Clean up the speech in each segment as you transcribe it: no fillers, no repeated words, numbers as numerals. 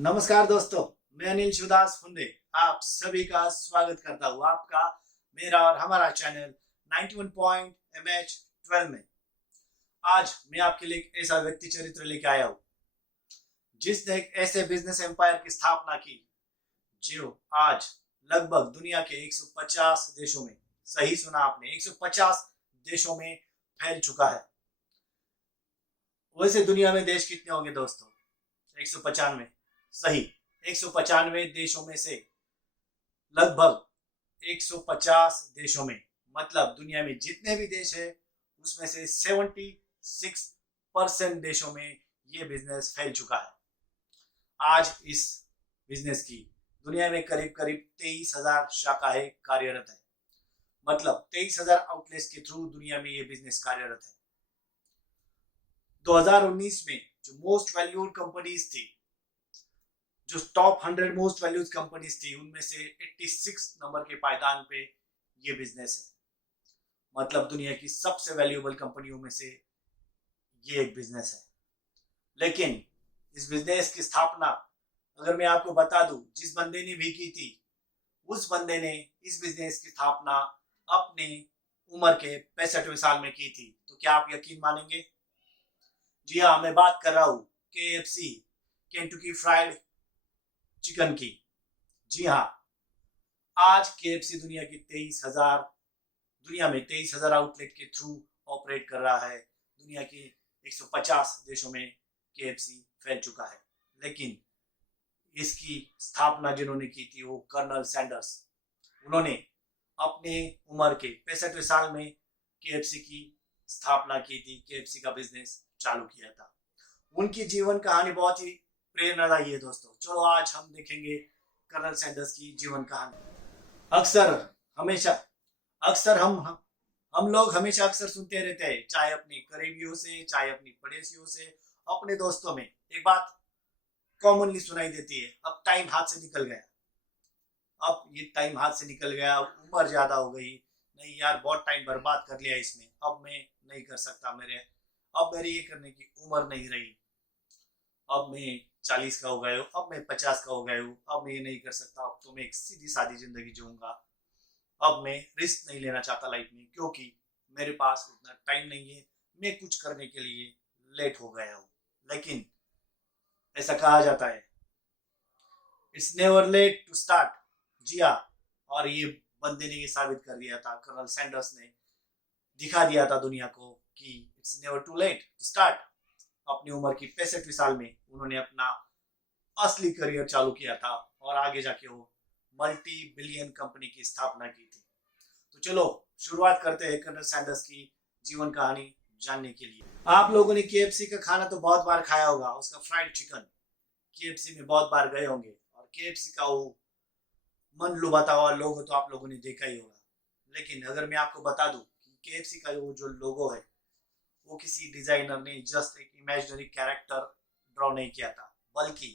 नमस्कार दोस्तों, मैं अनिल शिवदास फुंदे आप सभी का स्वागत करता हूँ आपका मेरा और हमारा चैनल 91 पॉइंट MH 12 में। आज मैं आपके लिए एक ऐसा व्यक्ति चरित्र लेके आया हूँ जिसने एक ऐसे बिजनेस एम्पायर की स्थापना की जो आज लगभग दुनिया के 150 देशों में, सही सुना आपने, 150 देशों में फैल चुका है। वैसे दुनिया में देश कितने होंगे दोस्तों? 195। सही, 195 देशों में से लगभग 150 देशों में, मतलब दुनिया में जितने भी देश है उसमें से 76% देशों में ये बिजनेस फैल चुका है। आज इस बिजनेस की दुनिया में करीब करीब 23,000 शाखाएं कार्यरत है, मतलब 23,000 आउटलेट्स के थ्रू दुनिया में ये बिजनेस कार्यरत है। 2019 में जो मोस्ट वैल्यूड कंपनीज थी, जो टॉप 100 मोस्ट वैल्यूड कंपनीज थी, उनमें से 86 नंबर के पायदान पे ये बिजनेस है। मतलब दुनिया की सबसे वैल्यूएबल कंपनियों में से ये एक बिजनेस है। लेकिन इस बिजनेस की स्थापना अगर मैं आपको बता दूं, जिस बंदे ने भी की थी, उस बंदे ने इस बिजनेस की स्थापना अपने उम्र के 65वें साल में की थी। तो क्या आप यकीन मानेंगे? जी हाँ, मैं बात कर रहा हूँ KFC, केंटुकी फ्राइड चिकन की। जी हाँ, आज KFC दुनिया में 23,000 आउटलेट के थ्रू ऑपरेट कर रहा है। दुनिया के 150 देशों में KFC फैल चुका है। लेकिन इसकी स्थापना जिन्होंने की थी वो कर्नल सैंडर्स। उन्होंने अपने उम्र के 65वें साल में KFC की स्थापना की थी, KFC का बिजनेस चालू किया था। उनकी जीवन कहानी बहुत ही प्रेरणादायी है दोस्तों। चलो आज हम देखेंगे कर्नल सैंडर्स की जीवन कहानी। अक्सर हमेशा अक्सर हम लोग हमेशा अक्सर सुनते रहते हैं, चाहे अपने करीबियों से, चाहे अपनी पड़ोसियों से, अपने दोस्तों में एक बात कॉमनली सुनाई देती है, अब टाइम हाथ से निकल गया, अब ये टाइम हाथ से निकल गया, उम्र ज्यादा हो गई, नहीं यार बहुत टाइम बर्बाद कर लिया इसमें, अब मैं नहीं कर सकता, अब मेरी ये करने की उम्र नहीं रही, अब मैं 40 का हो गया हूँ, अब मैं 50 का हो गया हूँ, अब मैं ये नहीं कर सकता, अब तो मैं एक सीधी सादी जिंदगी जीऊंगा, अब मैं रिस्क नहीं लेना चाहता लाइफ में, क्योंकि मेरे पास उतना टाइम नहीं है, मैं कुछ करने के लिए लेट हो गया हूँ। लेकिन ऐसा कहा जाता है, it's never late to start. जी हाँ, और ये बंदे ने ये साबित कर दिया था, कर्नल सैंडर्स ने दिखा दिया था दुनिया को कि it's never too late to start. अपनी उम्र की 65वें साल में उन्होंने अपना असली करियर चालू किया था और आगे जाके वो मल्टी बिलियन कंपनी की स्थापना की थी। तो चलो शुरुआत करते हैं कर्नल सैंडर्स की जीवन कहानी जानने के लिए। आप लोगों ने KFC का खाना तो बहुत बार खाया होगा, उसका फ्राइड चिकन। KFC में बहुत बार गए होंगे और KFC का वो मन लुभाता हुआ लोगो तो आप लोगों ने देखा ही होगा। लेकिन अगर मैं आपको बता दूं कि KFC का वो जो लोगो है वो किसी डिजाइनर ने जस्ट एक इमेजिनरी कैरेक्टर ड्रॉ नहीं किया था, बल्कि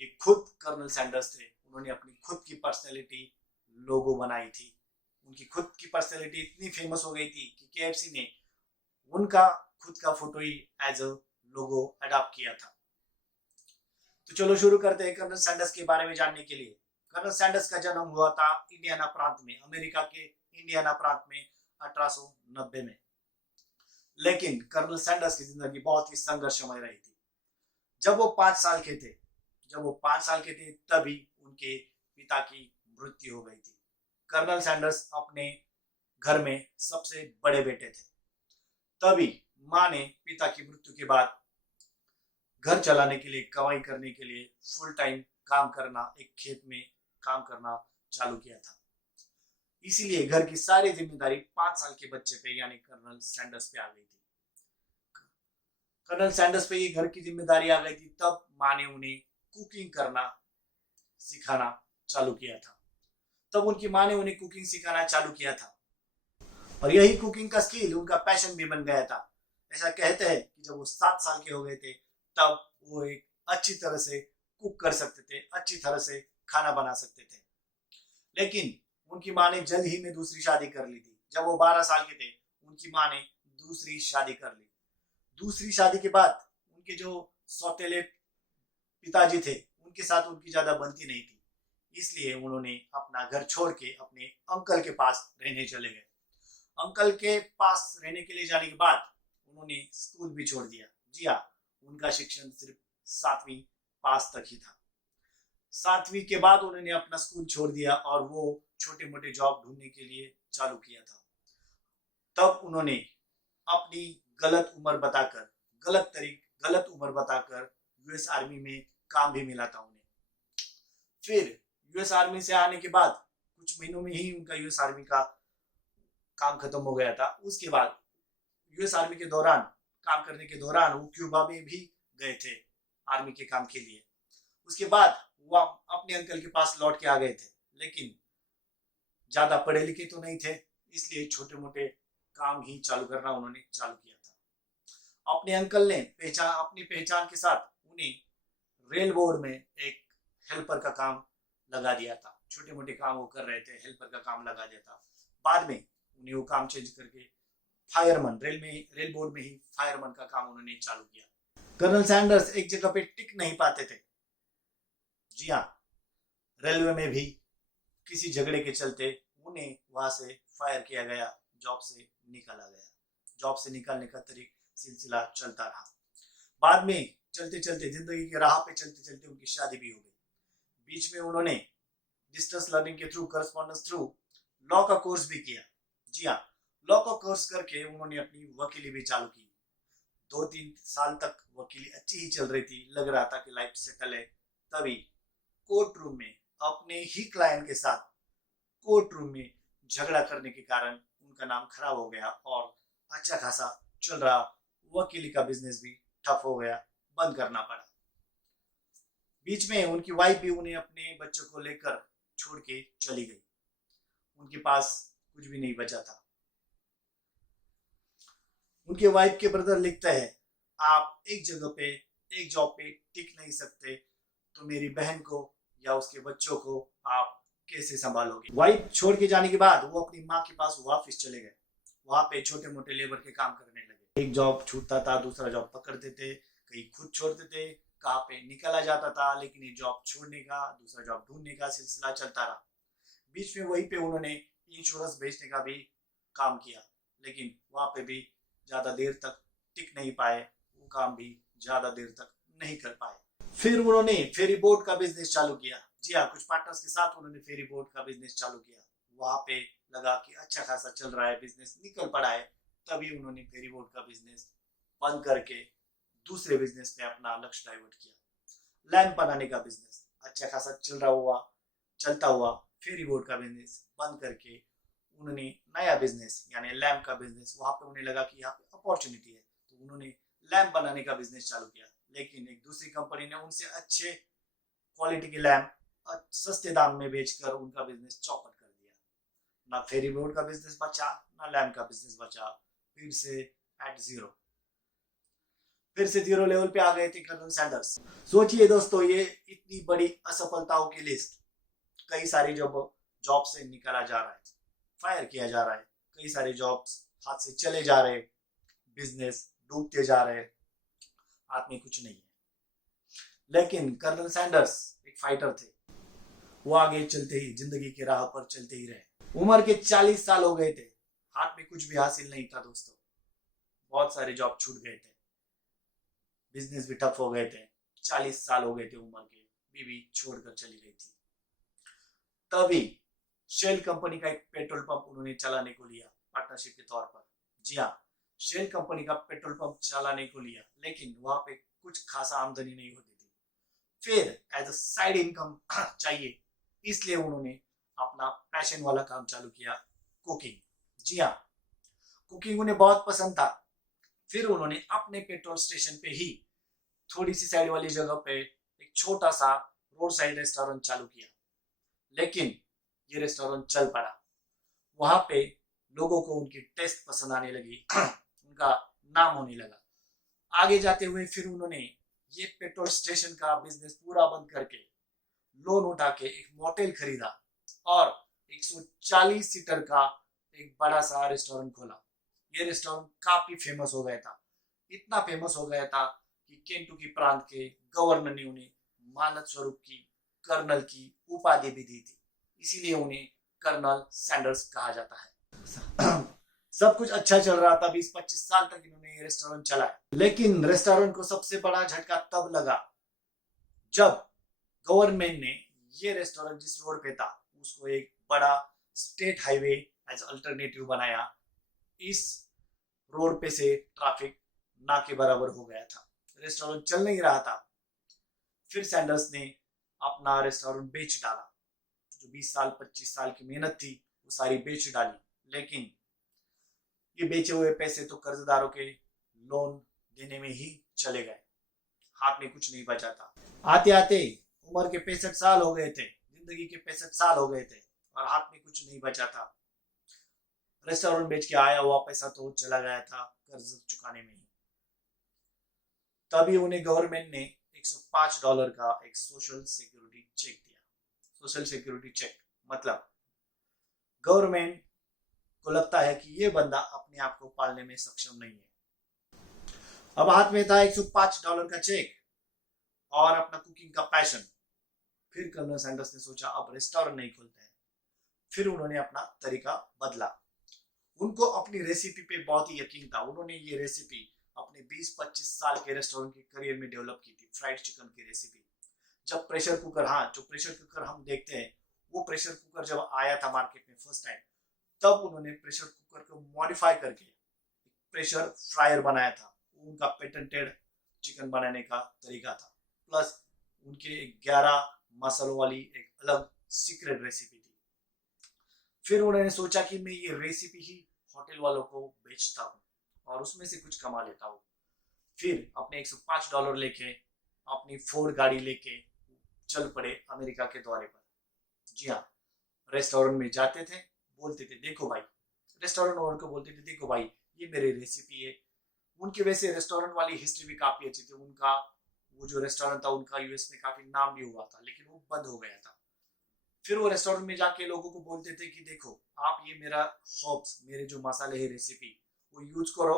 ये खुद कर्नल सैंडर्स थे। उन्होंने अपनी खुद की पर्सनैलिटी लोगो बनाई थी। उनकी खुद की पर्सनैलिटी इतनी फेमस हो गई थी कि KFC ने उनका खुद का फोटो ही एज अ लोगो अडॉप्ट किया था। तो चलो शुरू करते हैं कर्नल सैंडर्स के बारे में जानने के लिए। कर्नल सैंडर्स का जन्म हुआ था इंडियाना प्रांत में, अमेरिका के इंडियाना प्रांत में 1890 में। लेकिन कर्नल सैंडर्स की जिंदगी बहुत ही संघर्षमय रही थी। जब वो 5 साल के थे तभी उनके पिता की मृत्यु हो गई थी। कर्नल सैंडर्स अपने घर में सबसे बड़े बेटे थे। तभी माँ ने पिता की मृत्यु के बाद घर चलाने के लिए, कमाई करने के लिए फुल टाइम काम करना, एक खेत में काम करना चालू किया था। इसीलिए घर की सारी जिम्मेदारी 5 साल के बच्चे पे यानी कर्नल सैंडर्स पे आ गई थी। कर्नल सैंडर्स पे ये घर की जिम्मेदारी आ गई थी, तब माँ ने उन्हें कुकिंग करना सिखाना चालू किया था। तब उनकी माँ ने उन्हें कुकिंग सिखाना चालू किया था और यही कुकिंग का स्किल उनका पैशन भी बन गया था। ऐसा कहते हैं कि जब वो 7 साल के हो गए थे तब वो एक अच्छी तरह से कुक कर सकते थे, अच्छी तरह से खाना बना सकते थे। लेकिन उनकी माँ ने जल्द ही में दूसरी शादी कर ली थी। जब वो 12 साल के थे उनकी माँ ने दूसरी शादी कर ली। दूसरी शादी के बाद उनके जो सौतेले पिताजी थे उनके साथ उनकी ज्यादा बनती नहीं थी, इसलिए उन्होंने अपना घर छोड़ के अपने अंकल के पास रहने चले गए। अंकल के पास रहने के लिए जाने के बाद उन्होंने स्कूल भी छोड़ दिया। जी हाँ, उनका शिक्षण सिर्फ 7वीं पास तक ही था। 7वीं के बाद उन्होंने अपना स्कूल छोड़ दिया और वो छोटे मोटे जॉब ढूंढने के लिए चालू किया था। तब उन्होंने अपनी गलत उम्र बताकर यूएस आर्मी में काम भी मिला था उन्हें। फिर यूएस आर्मी से आने के बाद कुछ महीनों में ही उनका यूएस आर्मी का काम खत्म हो गया था। उसके बाद यूएस आर्मी के दौरान काम करने के दौरान वो क्यूबा में भी गए थे आर्मी के काम के लिए। उसके बाद वो अपने अंकल के पास लौट के आ गए थे, लेकिन ज्यादा पढ़े लिखे तो नहीं थे, इसलिए छोटे मोटे काम ही चालू करना उन्होंने चालू किया था। अपने अंकल ने अपनी पहचान के साथ उन्हें रेल बोर्ड में एक हेल्पर का काम लगा दिया था। छोटे मोटे काम वो कर रहे थे, हेल्पर का काम लगा दिया था। बाद में उन्हें वो काम चेंज करके फायरमैन, रेल बोर्ड में ही फायरमैन का काम उन्होंने चालू किया। कर्नल सैंडर्स एक जगह पे टिक नहीं पाते थे। जी हाँ, रेलवे में भी किसी झगड़े के चलते उन्हें वहां से फायर किया गया, जॉब से निकाला गया। जॉब से निकालने का सिलसिला चलता रहा। बाद में चलते चलते जिंदगी के राह पे चलते चलते उनकी शादी भी हो गई। बीच में उन्होंने डिस्टेंस लर्निंग के थ्रू, करस्पॉन्डेंस थ्रू लॉ का कोर्स भी किया। जी हाँ, लॉ का कोर्स करके उन्होंने अपनी वकीली भी चालू की। 2-3 साल तक वकीली अच्छी ही चल रही थी, लग रहा था कि लाइफ सेटल है। तभी कोर्ट रूम में अपने ही क्लाइंट के साथ कोर्ट रूम में झगड़ा करने के कारण उनका नाम खराब हो गया और अच्छा खासा चल रहा वकीली का बिजनेस भी ठप हो गया, बंद करना पड़ा। बीच में उनकी वाइफ भी उन्हें अपने बच्चों को लेकर छोड़ के चली गई। उनके पास कुछ भी नहीं बचा था। उनके वाइफ के ब्रदर लिखता है, आप एक जगह पे एक जॉब पे टिक नहीं सकते तो मेरी बहन को या उसके बच्चों को आप कैसे संभालोगे। वाइफ छोड़ के जाने के बाद वो अपनी माँ के पास वापस चले गए। वहां पे छोटे मोटे लेबर के काम करने लगे। एक जॉब छूटता था, दूसरा जॉब पकड़ते थे, कहीं खुद छोड़ते थे, कहाँ पे निकला जाता था, लेकिन ये जॉब छोड़ने का, दूसरा जॉब ढूंढने का सिलसिला चलता रहा। बीच में वहीं पे उन्होंने इंश्योरेंस बेचने का भी काम किया, लेकिन वहां पे भी ज्यादा देर तक टिक नहीं पाए, वो काम भी ज्यादा देर तक नहीं कर पाए। फिर उन्होंने फेरी बोट का बिजनेस चालू किया। जी हाँ, कुछ पार्टनर्स के साथ उन्होंने फेरी बोट का बिजनेस चालू किया। वहां पे लगा कि अच्छा खासा चल रहा है, बिजनेस निकल पड़ा है। तभी उन्होंने फेरी बोट का बिजनेस बंद करके दूसरे बिजनेस पे अपना लक्ष्य डाइवर्ट किया। लैंप बनाने का बिजनेस अच्छा खासा चलता हुआ फेरी बोट का बिजनेस बंद करके उन्होंने नया बिजनेस यानी लैंप का बिजनेस, वहां पे उन्हें लगा कि यहाँ पे अपॉर्चुनिटी है, तो उन्होंने लैंप बनाने का बिजनेस चालू किया। लेकिन एक दूसरी कंपनी ने उनसे अच्छे क्वालिटी के लैंप सस्ते दाम में बेचकर उनका बिजनेस चौपट कर दिया। ना फेरी बोट का बिजनेस बचा, ना लैंप का बिजनेस बचा। फिर से जीरो लेवल पे आ गए थे कर्नल सैंडर्स। सोचिए दोस्तों, ये इतनी बड़ी असफलताओं की लिस्ट, कई सारी जॉब से निकाला जा रहा है, फायर किया जा रहा है, कई सारे जॉब्स हाथ से चले जा रहे, बिजनेस डूबते जा रहे, हाथ में कुछ नहीं है। लेकिन कर्नल सैंडर्स एक फाइटर थे। वो आगे चलते ही जिंदगी की राह पर चलते ही रहे। उम्र के 40 साल हो गए थे, हाथ में कुछ भी हासिल नहीं था दोस्तों। बहुत सारे जॉब छूट गए थे, बिजनेस भी ठप हो गए थे। 40 साल हो गए थे उम्र के, बीवी छोड़कर चली गई थी। तभी शेल कंपनी का एक पेट्रोल पंप उन्होंने चलाने को लिया पार्टनरशिप के तौर पर। जी हाँ, शेल कंपनी का पेट्रोल पंप चलाने को लिया, लेकिन वहां पे कुछ खासा आमदनी नहीं होती थी। फिर एज अ साइड इनकम चाहिए, इसलिए उन्होंने अपना पैशन वाला काम चालू किया, कुकिंग। जी हाँ, कुकिंग उन्हें बहुत पसंद था। फिर उन्होंने अपने पेट्रोल स्टेशन पे ही थोड़ी सी साइड वाली जगह पे एक छोटा सा रोड साइड रेस्टोरेंट चालू किया। लेकिन ये रेस्टोरेंट चल पड़ा। वहां पे लोगों को उनकी टेस्ट पसंद आने लगी, उनका नाम होने लगा। आगे जाते हुए फिर उन्होंने ये पेट्रोल स्टेशन का बिजनेस पूरा बंद करके लोन उठा के एक मोटेल खरीदा और 140 सीटर का एक बड़ा सा रेस्टोरेंट खोला। ये रेस्टोरेंट काफी फेमस हो गया था, इतना फेमस हो गया था कि केंटुकी प्रांत के गवर्नर ने उन्हें मानद स्वरूप की कर्नल की उपाधि भी दी थी, इसीलिए उन्हें कर्नल सैंडर्स कहा जाता है। सब कुछ अच्छा चल रहा था, 20-25 साल तक इन्होंने ये रेस्टोरेंट चलाया। लेकिन रेस्टोरेंट को सबसे बड़ा झटका तब लगा जब गवर्नमेंट ने ये रेस्टोरेंट जिस रोड पे था उसको एक बड़ा स्टेट हाईवे एज अल्टरनेटिव बनाया। इस रोड पे से ट्रैफिक ना के बराबर हो गया था, रेस्टोरेंट चल नहीं रहा था। फिर सैंडर्स ने अपना रेस्टोरेंट बेच डाला, जो 20 साल 25 साल की मेहनत थी वो सारी बेच डाली। लेकिन ये बेचे हुए पैसे तो कर्जदारों के लोन देने में ही चले गए, हाथ में कुछ नहीं बचा था। आते आते उम्र के 65 साल हो गए थे, जिंदगी के 65 साल हो गए थे और हाथ में कुछ नहीं बचा था। रेस्टोरेंट बेच के आया हुआ पैसा तो चला गया था कर्ज चुकाने में ही। तभी उन्हें गवर्नमेंट ने $105 का एक सोशल सिक्योरिटी चेक दिया। सोशल सिक्योरिटी चेक मतलब गवर्नमेंट को लगता है कि ये बंदा अपने आप को पालने में सक्षम नहीं है। अब हाथ में था $105 का चेक और अपना कुकिंग का पैशन। फिर कर्नल सैंडर्स ने सोचा अब रेस्टोरेंट नहीं खोलते हैं। फिर उन्होंने अपना तरीका बदला। उनको अपनी रेसिपी पे बहुत ही यकीन था। उन्होंने ये रेसिपी अपने 20-25 साल के रेस्टोरेंट के करियर में डेवलप की थी, फ्राइड चिकन की रेसिपी। जब प्रेशर कुकर, जो प्रेशर कुकर हम देखते हैं, वो प्रेशर कुकर जब आया था मार्केट में फर्स्ट टाइम, तब उन्होंने प्रेशर कुकर को मॉडिफाई करके प्रेशर फ्रायर बनाया था। उनका पेटेंटेड चिकन बनाने का तरीका था। प्लस उनके 11 मसालों वाली एक अलग सीक्रेट रेसिपी थी। फिर उन्होंने सोचा कि मैं ये रेसिपी ही होटल वालों को बेचता हूँ और उसमें से कुछ कमा लेता हूँ। फिर अपने $105 लेके अपनी फोर्ड गाड़ी लेके चल पड़े अमेरिका के दौरे पर। जी हाँ, रेस्टोरेंट में जाते थे, बोलते थे देखो भाई, रेस्टोरेंट ओनर को बोलते थे देखो भाई ये मेरी रेसिपी है। उनकी वैसे रेस्टोरेंट वाली हिस्ट्री भी काफी अच्छी थी। उनका वो जो रेस्टोरेंट था उनका यूएस में काफी नाम भी हुआ था, लेकिन वो बंद हो गया था। फिर वो रेस्टोरेंट में जाके लोगों को बोलते थे कि देखो आप ये मेरा हर्ब्स, मेरे जो मसाले है रेसिपी, वो यूज करो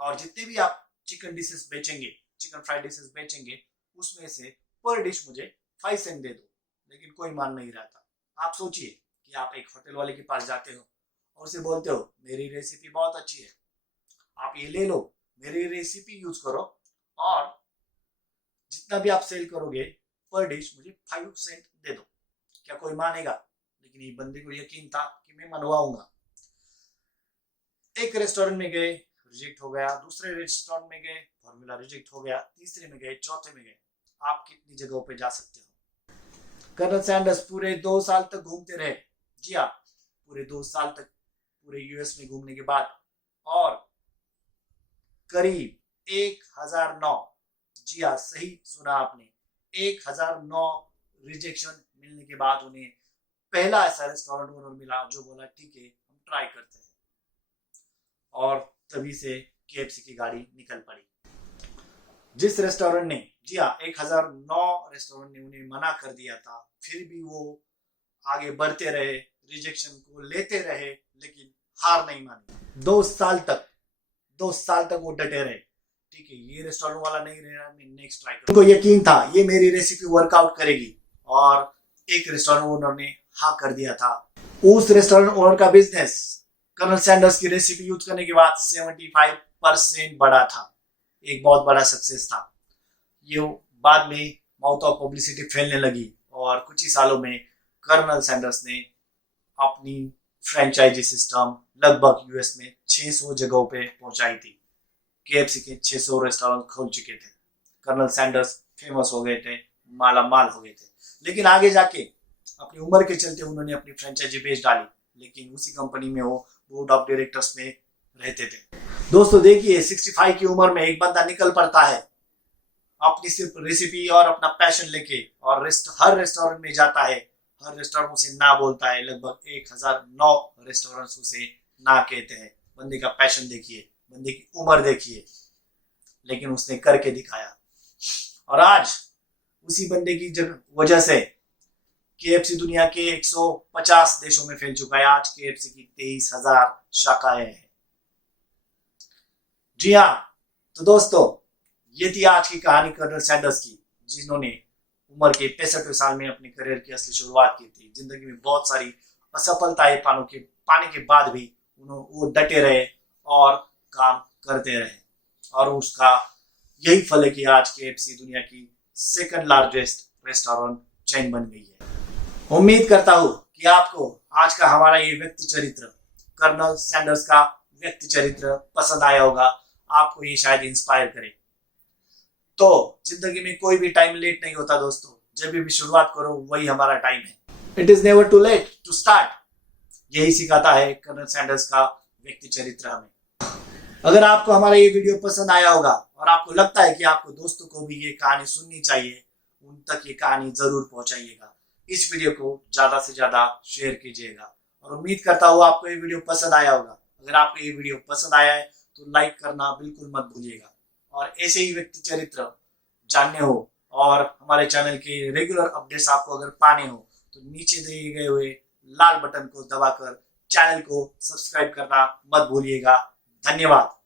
और जितने भी आप चिकन डिशेस बेचेंगे, चिकन फ्राइड डिशेस बेचेंगे, उसमें से पर डिश मुझे 5 सेंट दे दो। लेकिन कोई मान नहीं रहा था। आप सोचिए कि आप एक होटल वाले के पास जाते हो और उसे बोलते हो मेरी रेसिपी बहुत अच्छी है, आप ये ले लो, मेरी रेसिपी यूज करो और जितना भी आप सेल करोगे पर डिश मुझे 5 सेंट दे दो। क्या कोई मानेगा? लेकिन ये बंदे को यकीन था कि मैं मनवाऊंगा। एक रेस्टोरेंट में गए, रिजेक्ट हो गया। दूसरे रेस्टोरेंट में गए, फॉर्मूला रिजेक्ट हो गया। तीसरे में गए, चौथे में गए। आप कितनी जगहों पे जा सकते हो? कर्नल सैंडर्स पूरे 2 साल तक घूमते रहे। जी हाँ, पूरे 2 साल तक पूरे यूएस में घूमने के बाद और करीब 1009, जी हाँ सही सुना आपने, 1009 रिजेक्शन मिलने के बाद उन्हें पहला ऐसा रेस्टोरेंट ओनर मिला जो बोला ठीक है हम ट्राई करते हैं। और तभी से केएफसी की गाड़ी निकल पड़ी। जिस रेस्टोरेंट ने, जी हाँ 1009 रेस्टोरेंट ने उन्हें मना कर दिया था, फिर भी वो आगे बढ़ते रहे, रिजेक्शन को लेते रहे, लेकिन हार नहीं मानी। 2 साल तक वो डटे रहे। ठीक है, ये रेस्टोरेंट वाला नहीं रहा, मैं नेक्स्ट ट्राई करूंगा। उनको यकीन था ये मेरी रेसिपी वर्कआउट करेगी और एक रेस्टोरेंट ओनर ने हाँ कर दिया था। उस रेस्टोरेंट ओनर का बिजनेस कर्नल सैंडर्स की रेसिपी यूज करने के बाद 75% बढ़ा था। एक बहुत बड़ा सक्सेस था। ये बाद में माउथ ऑफ पब्लिसिटी फैलने लगी और कुछ ही सालों में कर्नल सैंडर्स ने अपनी फ्रेंचाइजी सिस्टम लगभग यूएस में 600 जगहों पे पहुंचाई थी। केएफसी के 600 रेस्टोरेंट खोल चुके थे। कर्नल सैंडर्स फेमस हो गए थे, माला माल हो गए थे। लेकिन आगे जाके अपनी उम्र के चलते उन्होंने अपनी फ्रेंचाइजी बेच डाली, लेकिन उसी कंपनी में वो बोर्ड ऑफ डायरेक्टर्स में रहते थे। दोस्तों देखिए, 65 की उम्र में एक बंदा निकल पड़ता है अपनी सिर्फ रेसिपी और अपना पैशन लेके और हर रेस्टोरेंट में जाता है, हर रेस्टोरेंट उसे ना बोलता है। लगभग 1009 रेस्टोरेंट्स उसे ना कहते हैं। बंदे का पैशन देखिए, बंदे की उम्र देखिए, लेकिन उसने करके दिखाया। और आज उसी बंदे की वजह से केएफसी दुनिया के 150 देशों में फैल चुका है। आज केएफसी की 23,000 शाखाएं हैं। जी हाँ, तो दोस्तों ये थी आज की कहानी कर्नल सैंडर्स की, जिन्होंने उम्र के 65वें साल में अपने करियर की असली शुरुआत की थी। जिंदगी में बहुत सारी असफलताएं पाने के बाद भी वो डटे रहे और काम करते रहे, और उसका यही फल है कि आज KFC दुनिया की सेकंड लार्जेस्ट रेस्टोरेंट चेन बन गई है। उम्मीद करता हूँ कि आपको आज का हमारा ये व्यक्ति चरित्र, कर्नल सैंडर्स का व्यक्ति चरित्र पसंद आया होगा, आपको ये शायद इंस्पायर करे। तो जिंदगी में कोई भी टाइम लेट नहीं होता दोस्तों, जब भी शुरुआत करो वही हमारा टाइम है। It is never too late to start, यही सिखाता है कर्नल सैंडर्स का व्यक्ति चरित्र हमें। अगर आपको हमारा ये वीडियो पसंद आया होगा और आपको लगता है कि आपको दोस्तों को भी ये कहानी सुननी चाहिए, उन तक ये कहानी जरूर पहुंचाइएगा। इस वीडियो को ज्यादा से ज्यादा शेयर कीजिएगा और उम्मीद करता हूँ आपको ये वीडियो पसंद आया होगा। अगर आपको ये वीडियो पसंद आया है तो लाइक करना बिल्कुल मत भूलिएगा, और ऐसे ही व्यक्ति चरित्र जानने हो और हमारे चैनल के रेगुलर अपडेट्स आपको अगर पाने हो तो नीचे दिए गए हुए लाल बटन को दबाकर चैनल को सब्सक्राइब करना मत भूलिएगा। धन्यवाद।